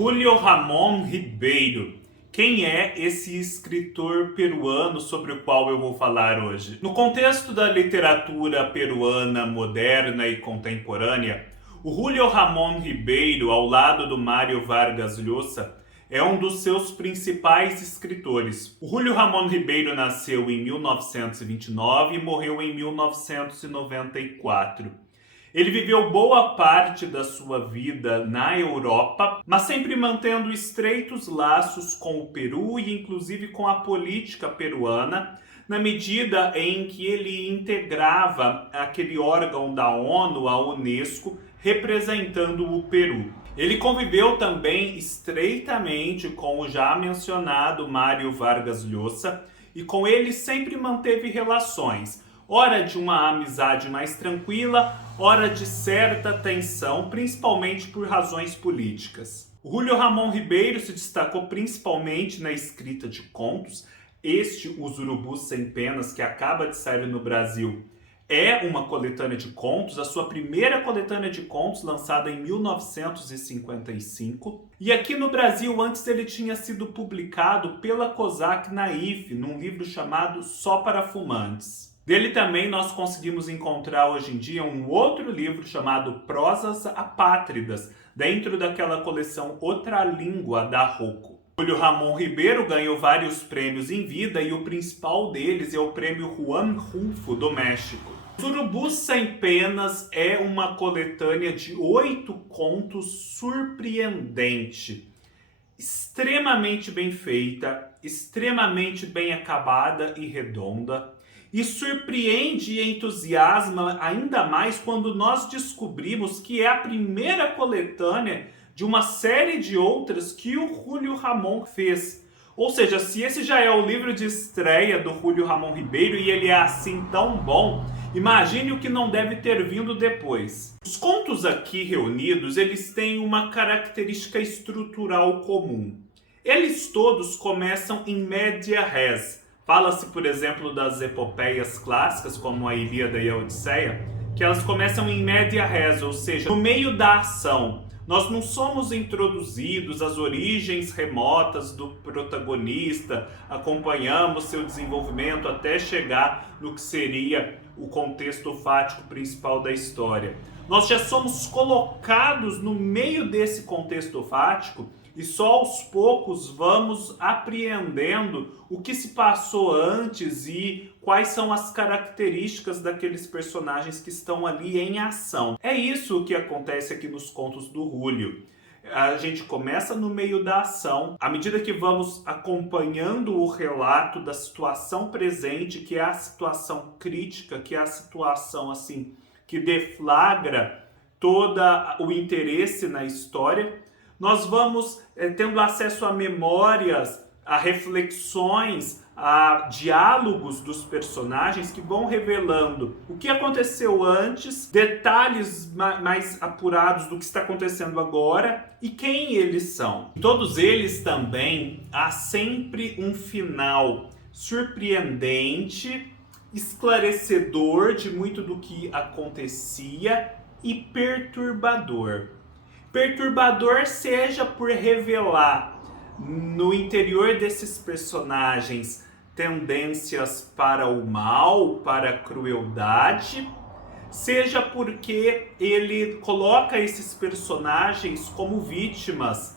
Julio Ramón Ribeiro. Quem é esse escritor peruano sobre o qual eu vou falar hoje? No contexto da literatura peruana moderna e contemporânea, o Julio Ramón Ribeiro, ao lado do Mário Vargas Llosa, é um dos seus principais escritores. O Julio Ramón Ribeiro nasceu em 1929 e morreu em 1994. Ele viveu boa parte da sua vida na Europa, mas sempre mantendo estreitos laços com o Peru e inclusive com a política peruana, na medida em que ele integrava aquele órgão da ONU, a Unesco, representando o Peru. Ele conviveu também estreitamente com o já mencionado Mário Vargas Llosa e com ele sempre manteve relações, ora de uma amizade mais tranquila, ora de certa tensão, principalmente por razões políticas. O Julio Ramón Ribeiro se destacou principalmente na escrita de contos. Os Urubus Sem Penas, que acaba de sair no Brasil, é uma coletânea de contos, a sua primeira coletânea de contos, lançada em 1955. E aqui no Brasil, antes ele tinha sido publicado pela Cosac Naif, num livro chamado Só para Fumantes. Dele também nós conseguimos encontrar hoje em dia um outro livro chamado Prosas Apátridas, dentro daquela coleção Outra Língua da Rocco. Julio Ramón Ribeiro ganhou vários prêmios em vida e o principal deles é o prêmio Juan Rulfo do México. Os Urubus Sem Penas é uma coletânea de 8 contos surpreendente, extremamente bem feita, extremamente bem acabada e redonda. E surpreende e entusiasma ainda mais quando nós descobrimos que é a primeira coletânea de uma série de outras que o Julio Ramón fez. Ou seja, se esse já é o livro de estreia do Julio Ramón Ribeiro e ele é assim tão bom, imagine o que não deve ter vindo depois. Os contos aqui reunidos, eles têm uma característica estrutural comum. Eles todos começam em média res. Fala-se, por exemplo, das epopeias clássicas, como a Ilíada e a Odisseia, que elas começam em média res, ou seja, no meio da ação. Nós não somos introduzidos às origens remotas do protagonista, acompanhamos seu desenvolvimento até chegar no que seria o contexto fático principal da história. Nós já somos colocados no meio desse contexto fático e só aos poucos vamos apreendendo o que se passou antes e quais são as características daqueles personagens que estão ali em ação. É isso que acontece aqui nos contos do Julio. A gente começa no meio da ação, à medida que vamos acompanhando o relato da situação presente, que é a situação crítica, que é a situação assim que deflagra todo o interesse na história. Nós vamos tendo acesso a memórias, a reflexões, a diálogos dos personagens que vão revelando o que aconteceu antes, detalhes mais apurados do que está acontecendo agora e quem eles são. Em todos eles também há sempre um final surpreendente, esclarecedor de muito do que acontecia e perturbador. Perturbador seja por revelar no interior desses personagens tendências para o mal, para a crueldade, seja porque ele coloca esses personagens como vítimas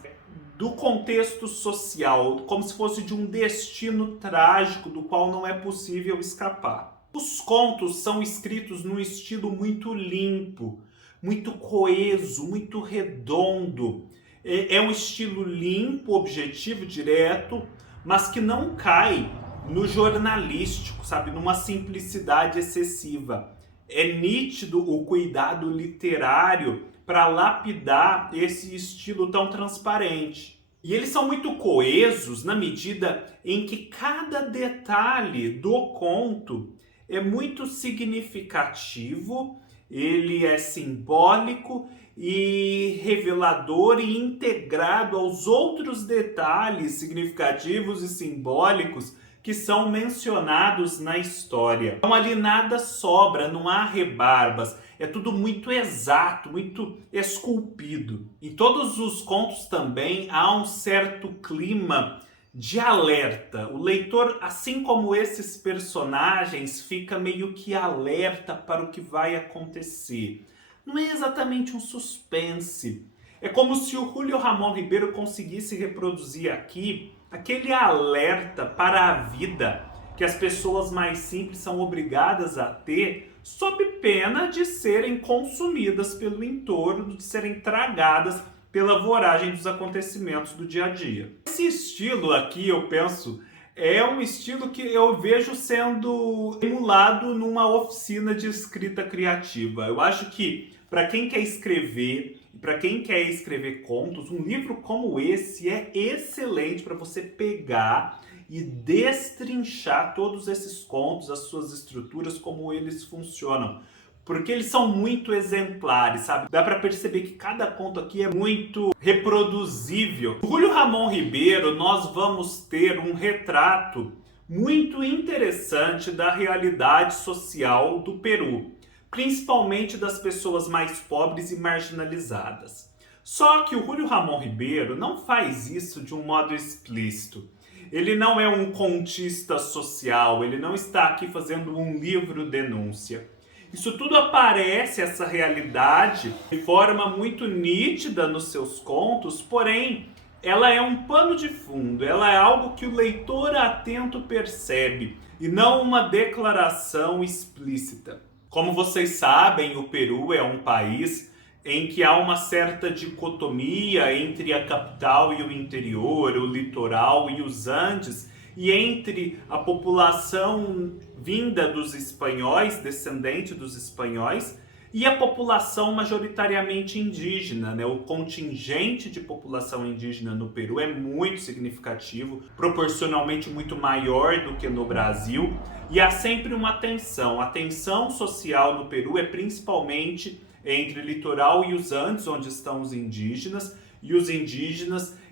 do contexto social, como se fosse de um destino trágico do qual não é possível escapar. Os contos são escritos num estilo muito limpo, muito coeso, muito redondo. É um estilo limpo, objetivo, direto, mas que não cai no jornalístico, sabe? Numa simplicidade excessiva. É nítido o cuidado literário para lapidar esse estilo tão transparente. E eles são muito coesos na medida em que cada detalhe do conto é muito significativo, ele é simbólico e revelador e integrado aos outros detalhes significativos e simbólicos que são mencionados na história. Então ali nada sobra, não há rebarbas. É tudo muito exato, muito esculpido. Em todos os contos também há um certo clima de alerta. O leitor, assim como esses personagens, fica meio que alerta para o que vai acontecer. Não é exatamente um suspense. É como se o Julio Ramon Ribeiro conseguisse reproduzir aqui aquele alerta para a vida que as pessoas mais simples são obrigadas a ter, sob pena de serem consumidas pelo entorno, de serem tragadas pela voragem dos acontecimentos do dia a dia. Esse estilo aqui, eu penso, é um estilo que eu vejo sendo emulado numa oficina de escrita criativa. Eu acho que para quem quer escrever, para quem quer escrever contos, um livro como esse é excelente para você pegar e destrinchar todos esses contos, as suas estruturas, como eles funcionam. Porque eles são muito exemplares, sabe? Dá para perceber que cada conto aqui é muito reproduzível. No Julio Ramon Ribeiro, nós vamos ter um retrato muito interessante da realidade social do Peru, principalmente das pessoas mais pobres e marginalizadas. Só que o Julio Ramon Ribeiro não faz isso de um modo explícito. Ele não é um contista social, ele não está aqui fazendo um livro denúncia. Isso tudo aparece, essa realidade, de forma muito nítida nos seus contos, porém, ela é um pano de fundo, ela é algo que o leitor atento percebe, e não uma declaração explícita. Como vocês sabem, o Peru é um país em que há uma certa dicotomia entre a capital e o interior, o litoral e os Andes, e entre a população vinda dos espanhóis, descendente dos espanhóis, e a população majoritariamente indígena, né? O contingente de população indígena no Peru é muito significativo, proporcionalmente muito maior do que no Brasil, e há sempre uma tensão. A tensão social no Peru é principalmente entre o litoral e os Andes, onde estão os indígenas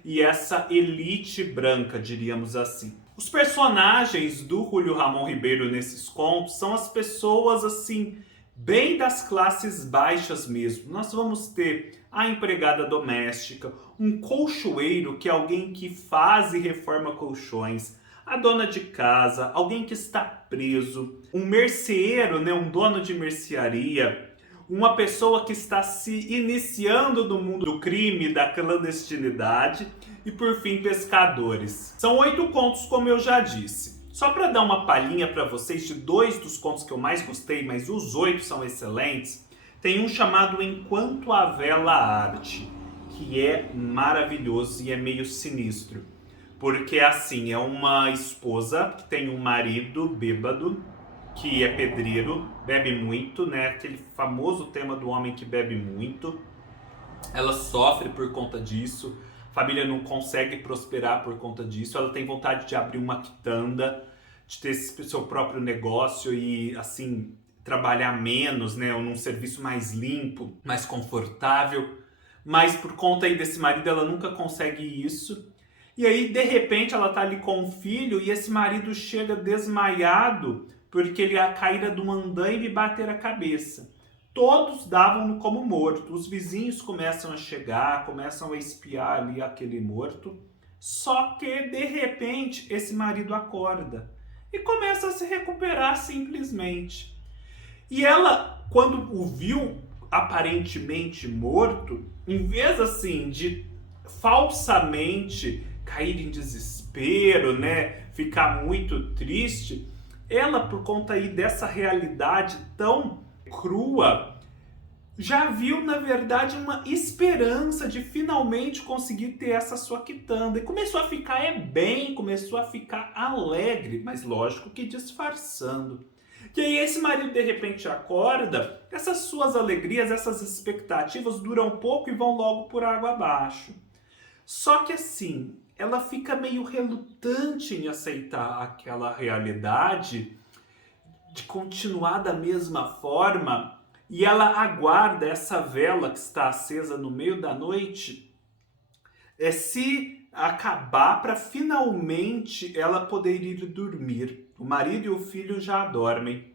e essa elite branca, diríamos assim. Os personagens do Julio Ramon Ribeiro nesses contos são as pessoas assim, bem das classes baixas mesmo. Nós vamos ter a empregada doméstica, um colchoeiro, que é alguém que faz e reforma colchões, a dona de casa, alguém que está preso, um merceeiro, né, um dono de mercearia, uma pessoa que está se iniciando no mundo do crime, da clandestinidade, e por fim, pescadores. São 8 contos, como eu já disse. Só para dar uma palhinha para vocês de 2 dos contos que eu mais gostei, mas os 8 são excelentes, tem um chamado Enquanto a Vela Arde, que é maravilhoso e é meio sinistro. Porque assim, é uma esposa que tem um marido bêbado, que é pedreiro, bebe muito, né? Aquele famoso tema do homem que bebe muito. Ela sofre por conta disso, a família não consegue prosperar por conta disso, ela tem vontade de abrir uma quitanda, de ter seu próprio negócio e, assim, trabalhar menos, né? Ou num serviço mais limpo, mais confortável. Mas por conta aí desse marido, ela nunca consegue isso. E aí, de repente, ela tá ali com o filho e esse marido chega desmaiado porque ele ia cair de um andaime e bater a cabeça. Todos davam-no como morto. Os vizinhos começam a chegar, começam a espiar ali aquele morto. Só que, de repente, esse marido acorda e começa a se recuperar simplesmente. E ela, quando o viu aparentemente morto, em vez assim de falsamente cair em desespero, né, ficar muito triste, ela, por conta aí dessa realidade tão crua, já viu, na verdade, uma esperança de finalmente conseguir ter essa sua quitanda. E começou a ficar bem, começou a ficar alegre, mas lógico que disfarçando. E aí esse marido de repente acorda, essas suas alegrias, essas expectativas duram pouco e vão logo por água abaixo. Só que assim, ela fica meio relutante em aceitar aquela realidade, de continuar da mesma forma, e ela aguarda essa vela que está acesa no meio da noite se acabar para finalmente ela poder ir dormir. O marido e o filho já dormem.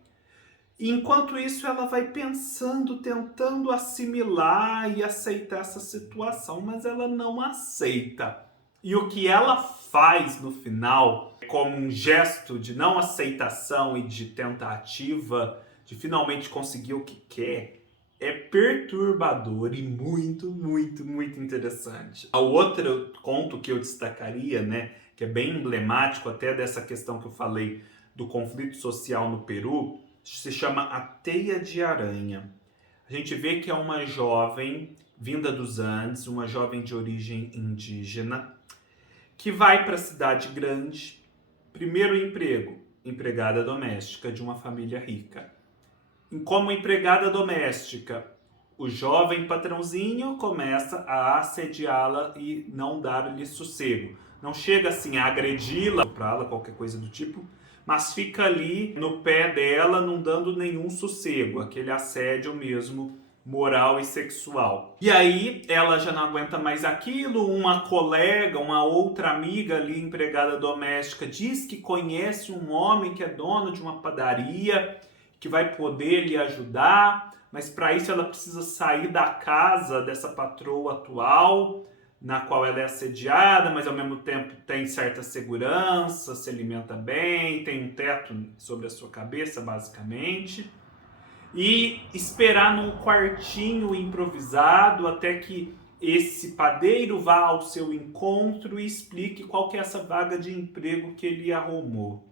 E enquanto isso, ela vai pensando, tentando assimilar e aceitar essa situação, mas ela não aceita. E o que ela faz no final, como um gesto de não aceitação e de tentativa de finalmente conseguir o que quer, é perturbador e muito, muito, muito interessante. O outro conto que eu destacaria, né, que é bem emblemático até dessa questão que eu falei do conflito social no Peru, se chama A Teia de Aranha. A gente vê que é uma jovem vinda dos Andes, uma jovem de origem indígena, que vai para a cidade grande, primeiro emprego, empregada doméstica de uma família rica. E como empregada doméstica, o jovem patrãozinho começa a assediá-la e não dar-lhe sossego. Não chega assim a agredi-la, qualquer coisa do tipo, mas fica ali no pé dela, não dando nenhum sossego, aquele assédio mesmo moral e sexual. E aí ela já não aguenta mais aquilo, uma colega, uma outra amiga ali, empregada doméstica, diz que conhece um homem que é dono de uma padaria, que vai poder lhe ajudar, mas para isso ela precisa sair da casa dessa patroa atual, na qual ela é assediada, mas ao mesmo tempo tem certa segurança, se alimenta bem, tem um teto sobre a sua cabeça, basicamente. E esperar num quartinho improvisado até que esse padeiro vá ao seu encontro e explique qual que é essa vaga de emprego que ele arrumou.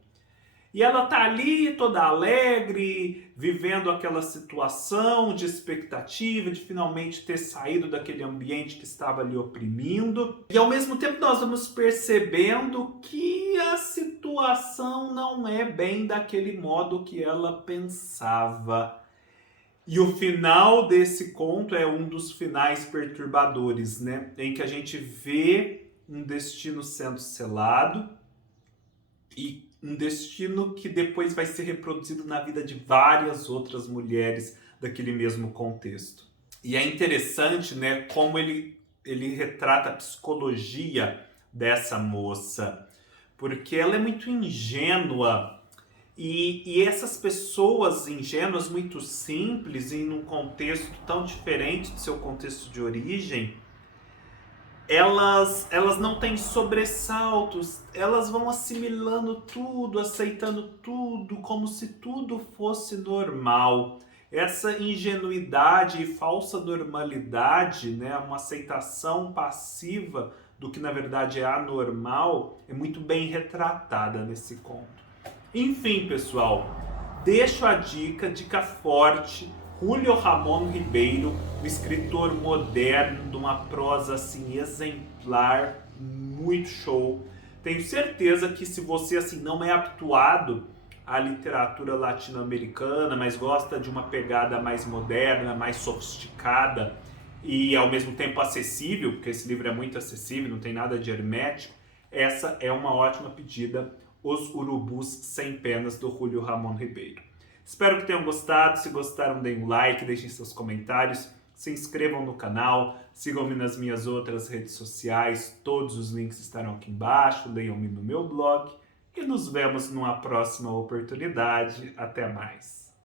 E ela tá ali toda alegre, vivendo aquela situação de expectativa, de finalmente ter saído daquele ambiente que estava lhe oprimindo. E ao mesmo tempo nós vamos percebendo que a situação não é bem daquele modo que ela pensava. E o final desse conto é um dos finais perturbadores, né? Em que a gente vê um destino sendo selado e um destino que depois vai ser reproduzido na vida de várias outras mulheres daquele mesmo contexto. E é interessante, né, como ele retrata a psicologia dessa moça, porque ela é muito ingênua e essas pessoas ingênuas, muito simples e num contexto tão diferente do seu contexto de origem, elas não têm sobressaltos, elas vão assimilando tudo, aceitando tudo, como se tudo fosse normal. Essa ingenuidade e falsa normalidade, né, uma aceitação passiva do que na verdade é anormal, é muito bem retratada nesse conto. Enfim, pessoal, deixo a dica forte. Julio Ramón Ribeiro, um escritor moderno, de uma prosa assim exemplar, muito show. Tenho certeza que se você assim não é habituado à literatura latino-americana, mas gosta de uma pegada mais moderna, mais sofisticada e ao mesmo tempo acessível, porque esse livro é muito acessível, não tem nada de hermético, essa é uma ótima pedida, Os Urubus Sem Penas, do Julio Ramón Ribeiro. Espero que tenham gostado. Se gostaram, deem um like, deixem seus comentários, se inscrevam no canal, sigam-me nas minhas outras redes sociais, todos os links estarão aqui embaixo, leiam-me no meu blog e nos vemos numa próxima oportunidade. Até mais!